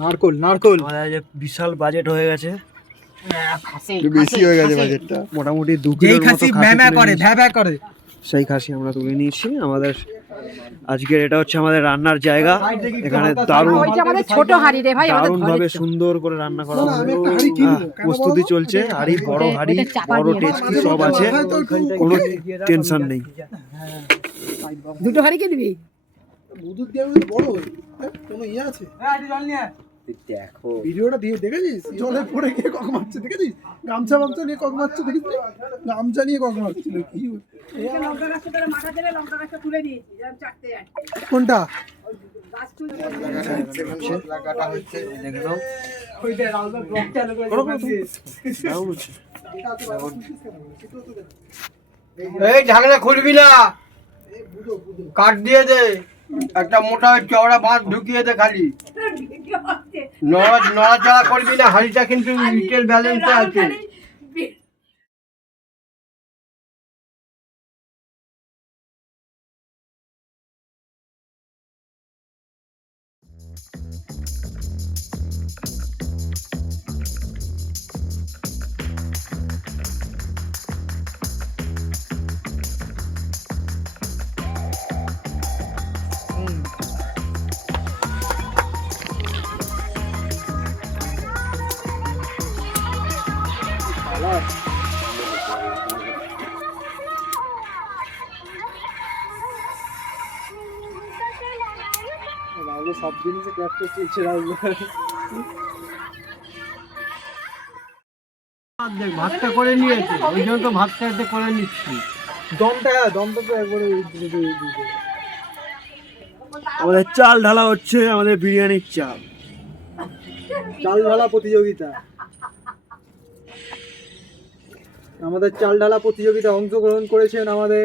নারকোল নারকোল আমাদের যে বিশাল বাজেট হয়ে গেছে। একটু বেশি হয়ে গেছে বাজেটটা মোটামুটি দু কিলোর মতো করে করে। সেই খাসি আমরা তুলে নিয়েছি। আমাদের আজকের এটা হচ্ছে আমাদের রান্নার জায়গা। এখানে দারুণ ছোট হাড়ি রে ভাই দারুণ ভাবে সুন্দর করে রান্না করা না, আমি হলো। একটা হাঁড়ি কিনবো। হ্যাঁ, কেন প্রস্তুতি চলছে হাড়ি বড় হাঁড়ি বড় টেস্টি সব আছে? কোনো টেনশন নেই। দুটো হাড়ি কে দিবি বড় হ্যাঁ, কোনো ইয়ে আছে? দেখো। ভিডিওটা দিয়ে দেখেছিস? জলে পড়ে গিয়ে কক মারছে দেখেছিস? গামছা মামছা নিয়ে কক মারছে দেখিস গামছা নিয়ে কক মারছিল কি কোনটা। এই ঢাকনা খুলবি না। কাট দিয়ে দে। একটা মোটা চওড়া বাঁধ ঢুকিয়ে দে খালি। নড়া নড়াচড়া করবি না হাড়িটা কিন্তু রিটেল ব্যালেন্সে আছে। ভাতটা করে নিয়েছে। ওই জন্য তো ভাতটা এতে করে নিচ্ছি। দমটা দমটা তো একবারে আমাদের চাল ঢালা হচ্ছে আমাদের বিরিয়ানির চাল। চাল ঢালা প্রতিযোগিতা। আমাদের চাল ঢালা প্রতিযোগিতা অংশগ্রহণ করেছেন আমাদের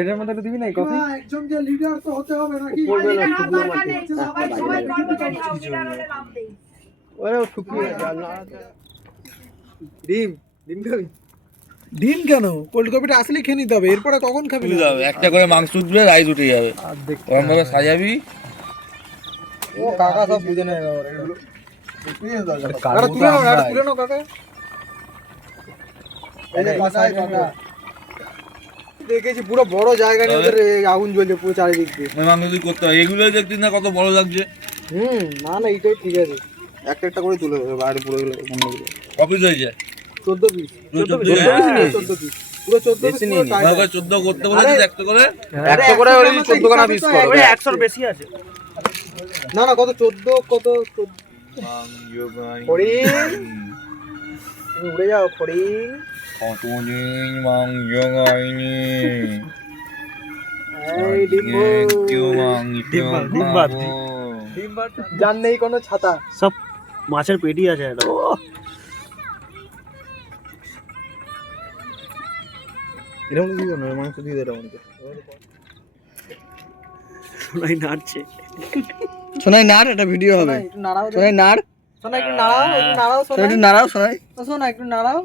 এটার মধ্যে একটু দিবি না কফি? একজন যে লিডার তো হতে হবে নাকি? ওরে শুকিয়ে যা না ডিম ডিম খাবি? ডিম কেন? কোল্ড কপিটা আসলে খেয়ে নিতে হবে এরপরে কখন খাবি যাবে একটা করে মাংস উঠবে রাইস উঠে যাবে। আর দেখ ওরকম ভাবে সাজাবি। ও কাকা সব বুঝে নেয় তুলে নাও কাকা। দেখেছি পুরো বড় জায়গা নিয়ে ওদের আগুন জ্বলছে পুরো চারিদিক দিয়ে। ওই মাংস তুই করতে হয় এগুলো দেখতে না কত বড় লাগছে। হুম না না এইটাই ঠিক আছে। একটা একটা করে তুলে দেবে বাইরে পুরো গুলো অফিস হয়েছে চোদ্দ পিস চোদ্দ পিস হ্যাঁ। চোদ্দ পিস চোদ্দ পিস আছে না না কত চোদ্দ কত চোদ্দ? উড়ে যাও ফড়িং। কতদিন মাংস খাইনি। জান নেই কোনো ছাতা সব মাছের পেটি আছে একটা ও এরকম দিও না মাংস দিয়ে দেবো আমাকে সোনাই নাড়ছে শোনাই নাড় একটা ভিডিও হবে শোনাই নাড় শোনা একটু নাড়াও একটু নাড়াও শোনা একটু নাড়াও শোনাই শোনা একটু নাড়াও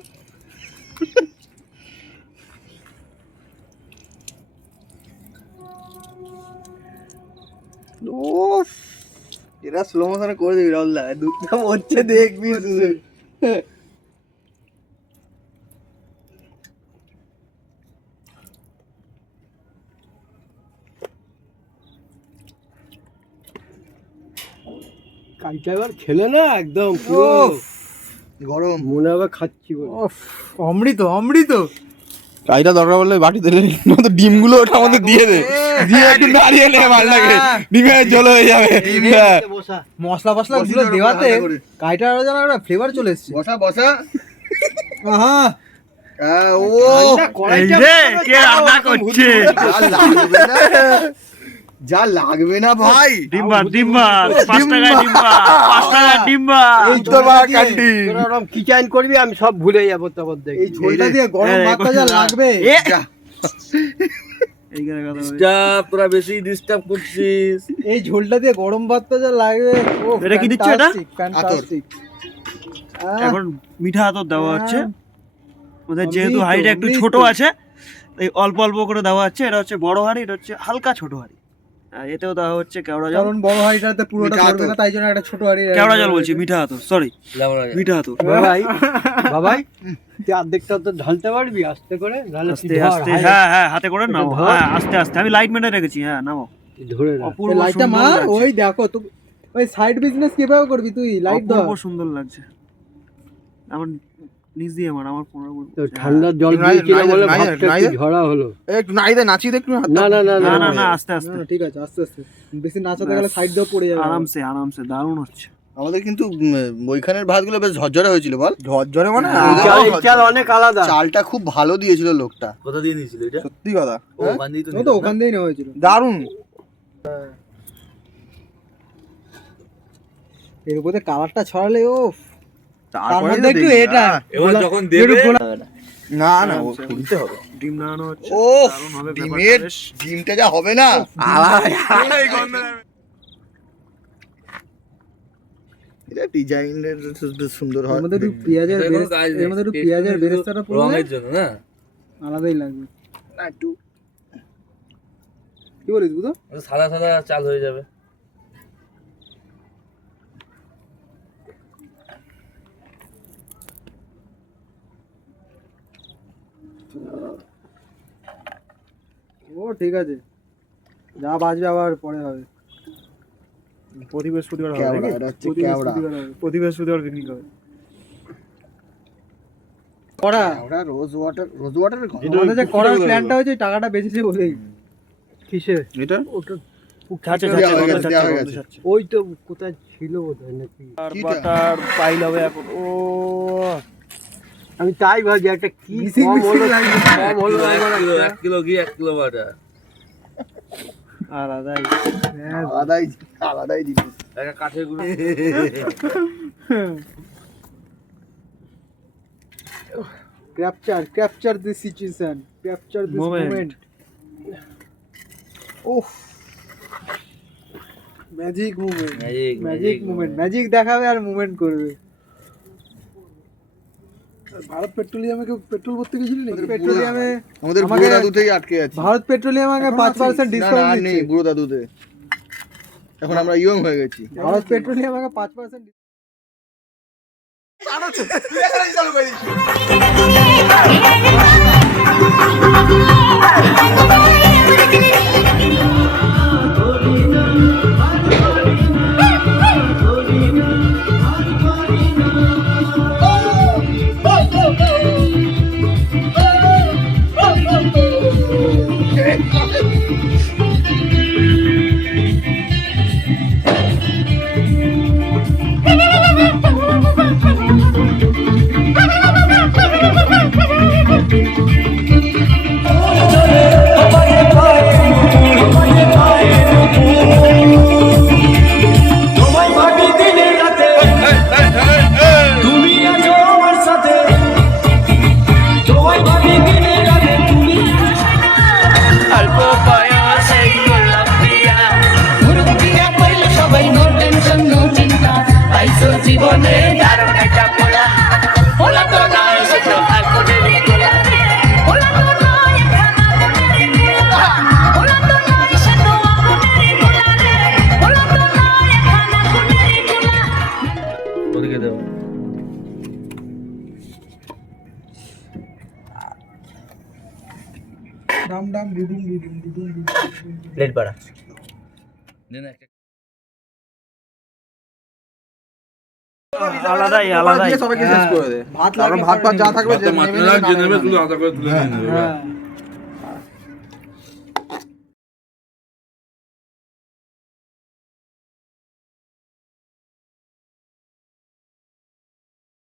এরা স্লো মোশনে করে দিবি দুধটা হচ্ছে দেখবি শুধু। কাইটা এবার খেলে না একদম পুরো গরম। মনে হবে খাচ্ছি অমৃত অমৃত। কাইটা দরকার বললে বাটি দিলে তো ডিমগুলো ওটা আমাদের দিয়ে দে। দিয়ে একটু নাড়িয়ে নে ভালোটাকে ডিমের জল হয়ে যাবে। হ্যাঁ। মশলা ফসলা গুলো দেওয়াতে কাইটার যেন একটা ফ্লেভার চলে এসছে। বসা বসা। আহা। ও। এই রে কে রান্না করছে? যা লাগবে না ভাই। ডিম্বা ডিম্বা পাঁচ টাকায় ডিম্বা পাঁচ টাকায় ডিম্বা এই তো বা ক্যান্ডি কিচাইন করবি আমি সব ভুলে যাব তারপর দেখ। এই ঝোলটা দিয়ে গরম এই, ভাতটা যা লাগবে। ডিস্টার্ব তোরা বেশি ডিস্টার্ব করছিস। এই ঝোলটা দিয়ে গরম ভাতটা যা লাগবে। ও এটা কি দিচ্ছ এটা? এখন মিঠা আতর দেওয়া হচ্ছে। ওদের যেহেতু হাঁড়িটা একটু। ছোট আছে তাই অল্প অল্প করে দেওয়া হচ্ছে। এটা হচ্ছে বড় হাঁড়ি এটা হচ্ছে হালকা ছোট হাঁড়ি। এতেও দেওয়া হচ্ছে কেওড়া জল। কারণ বড় হাড়িটাতে পুরোটা ধরবে না তাই জন্য একটা ছোট হাড়ি কেওড়া জল বলছি মিঠা আতর সরি মিঠা আতর। বাবাই বাবাই। তুই অর্ধেকটা তো ঢালতে পারবি আস্তে করে আস্তে আস্তে হ্যাঁ হ্যাঁ হাতে করে নাও। হ্যাঁ আস্তে আস্তে। আমি লাইট মেনে রেখেছি হ্যাঁ নাও। ধরে অপূর্ব লাইটটা মার ওই দেখো তুই ওই সাইড বিজনেস কীভাবে করবি তুই? লাইট ধর। সুন্দর লাগছে। আমার বেশি নাচাতে গেলে আরামসে আরামসে হচ্ছে। আমাদের কিন্তু ওইখানের ভাতগুলো বেশ ঝরঝরে হয়েছিল বল। ঝরঝরে মানে হ্যাঁ, অনেক আলাদা। চালটা খুব ভালো দিয়েছিল লোকটা। কথা দিয়ে দিয়েছিল সত্যি কথা। হ্যাঁ? ওখান দিয়ে নেওয়া হয়েছিল। দারুণ। এর উপরে কালারটা ছড়ালে ওফ তারপরে একটু এটা। এবার যখন দেবে না না ও খুলতে হবে। ডিম নাড়ানো হচ্ছে। ও ডিমের ডিমটা যা হবে না। এটা ডিজাইনের বেশ সুন্দর হয়। এর মধ্যে একটু পেঁয়াজের এর মধ্যে একটু পেঁয়াজের বেরেস্তাটা পড়লে রঙের জন্য না? আলাদাই লাগবে। না একটু। কি বলিস বুঝো সাদা সাদা চাল হয়ে যাবে। ও ঠিক আছে। যা বাজবে আবার পরে হবে। হবে পিকনিক হবে। করা ওরা রোজ ওয়াটার রোজ ওয়াটার যে করার প্ল্যানটা হয়েছে টাকাটা বেঁচেছে বলেই। কিসে এটা? ওই তো কোথায় ছিল বোধ হয় নাকি পাইল হবে এখন। ও আমি তাই ভাবছি একটা কি কম হলো কম হলো এক কিলো একটা। এক কিলো ঘি এক কিলো বাটার আলাদাই। আলাদাই আলাদাই জিনিস। একটা কাঠের গুঁড়ো। Capture capture this situation capture this Moment. Moment of magic movement magic magic movement magic দেখাবে আর মুভমেন্ট করবে। ভারত পেট্রোলিয়ামে পেট্রোল ভরতে গেছিলি পেট্রোলিয়ামে আমাদের বুড়ো দাদুতেই আটকে আছে ভারত পেট্রোলিয়াম আগে 5% ডিসকাউন্ট নেই বুড়ো দাদুতে এখন আমরা ইয়ং হয়ে গেছি ভারত পেট্রোলিয়াম পাঁচ পার্সেন্ট জীবনে দারুণ একটা পোলা পোলা তো নয় পোলা তো পোলা তো রে পোলা তো ওদিকে ডাম ডাম ডুডুম ডুডুম ডুডুম ডুডুম প্লেট বাড়া নে না একটা আলাদাই আলাদাই। সবাইকে শেষ করে দেয় ভাত লাগে ভাত যা থাকবে আপনারা জেনে শুধু আদা করে তুলে নিয়ে নেবে। হ্যাঁ।